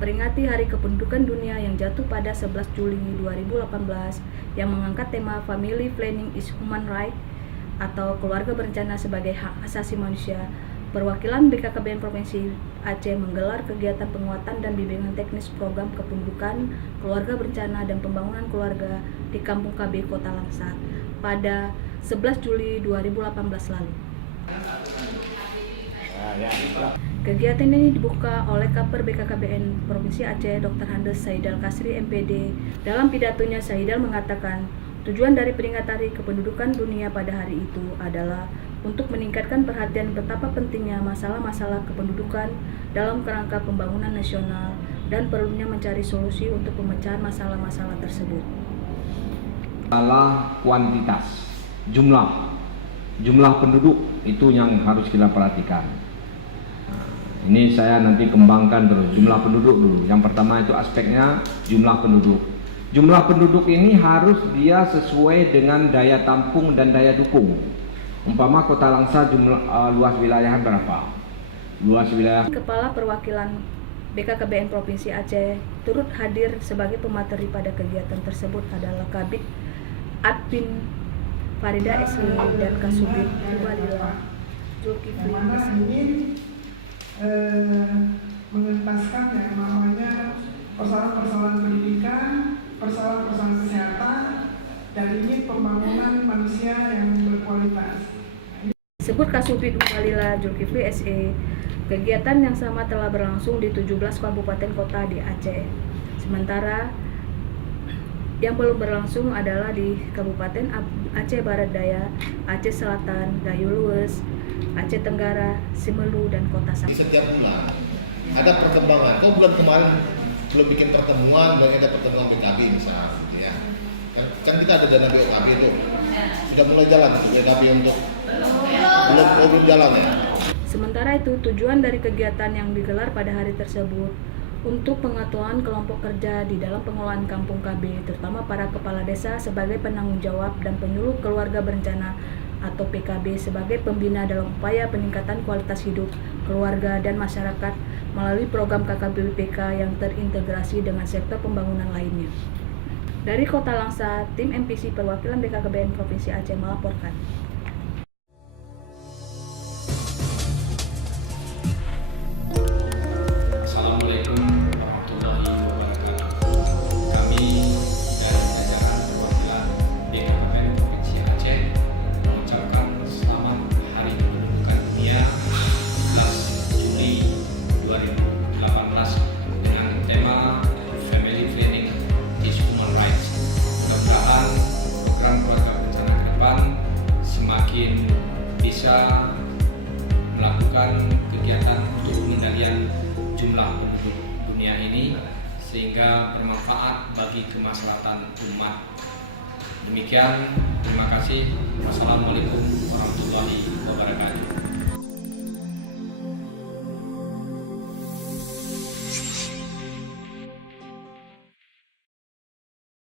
memperingati Hari Kependudukan Dunia yang jatuh pada 11 Juli 2018 yang mengangkat tema Family Planning is Human Right atau keluarga berencana sebagai hak asasi manusia. Perwakilan BKKBN Provinsi Aceh menggelar kegiatan penguatan dan bimbingan teknis program kependudukan, keluarga berencana dan pembangunan keluarga di Kampung KB Kota Langsa pada 11 Juli 2018 lalu. Kegiatan ini dibuka oleh Kaper BKKBN Provinsi Aceh Dr. Handes Saidal Kasri MPD. Dalam pidatonya, Saidal mengatakan tujuan dari peringatan Hari Kependudukan Dunia pada hari itu adalah untuk meningkatkan perhatian betapa pentingnya masalah-masalah kependudukan dalam kerangka pembangunan nasional dan perlunya mencari solusi untuk pemecahan masalah-masalah tersebut. Masalah kuantitas, jumlah penduduk itu yang harus kita perhatikan. Ini saya nanti kembangkan terus jumlah penduduk dulu. Yang pertama itu aspeknya jumlah penduduk. Jumlah penduduk ini harus dia sesuai dengan daya tampung dan daya dukung. Umpama Kota Langsa luas wilayah berapa? Luas wilayah. Kepala Perwakilan BKKBN Provinsi Aceh turut hadir sebagai pemateri pada kegiatan tersebut adalah Kabid Adpin Farida SW dan Kasubit Ubalila Zulkifli SW. Mengentaskan yang namanya persoalan-persoalan pendidikan, persoalan-persoalan kesehatan, dan ini pembangunan manusia yang berkualitas. Sebut Kasubit Ubalila Zulkifli SE, kegiatan yang sama telah berlangsung di 17 kabupaten kota di Aceh. Sementara yang belum berlangsung adalah di Kabupaten Aceh Barat Daya, Aceh Selatan, Gayo Lues, Aceh Tenggara, Simelu, dan Kota Sabah. Setiap bulan ada perkembangan. Kok bulan kemarin belum bikin pertemuan, ada pertemuan BKB misalnya, ya. Kan kita ada dana BKB itu, sudah mulai jalan BKB untuk belum jalan ya. Sementara itu, tujuan dari kegiatan yang digelar pada hari tersebut untuk pengetahuan kelompok kerja di dalam pengelolaan Kampung KB, terutama para kepala desa sebagai penanggung jawab dan penyuluh keluarga berencana atau PKB sebagai pembina dalam upaya peningkatan kualitas hidup keluarga dan masyarakat melalui program KKBPK yang terintegrasi dengan sektor pembangunan lainnya. Dari Kota Langsa, tim MPC perwakilan BKKBN Provinsi Aceh melaporkan. Assalamualaikum warahmatullahi wabarakatuh. Kami dari jajaran perwakilan BKKBN Provinsi Aceh mengucapkan selamat Hari Kependudukan Dunia 11 Juli 2018 dengan tema Family Planning is Human Rights. Mudah-mudahan program keluarga berencana ke depan semakin bisa melakukan kegiatan untuk pengendalian jumlah penduduk dunia ini sehingga bermanfaat bagi kemaslahatan umat. Demikian, terima kasih. Wassalamualaikum.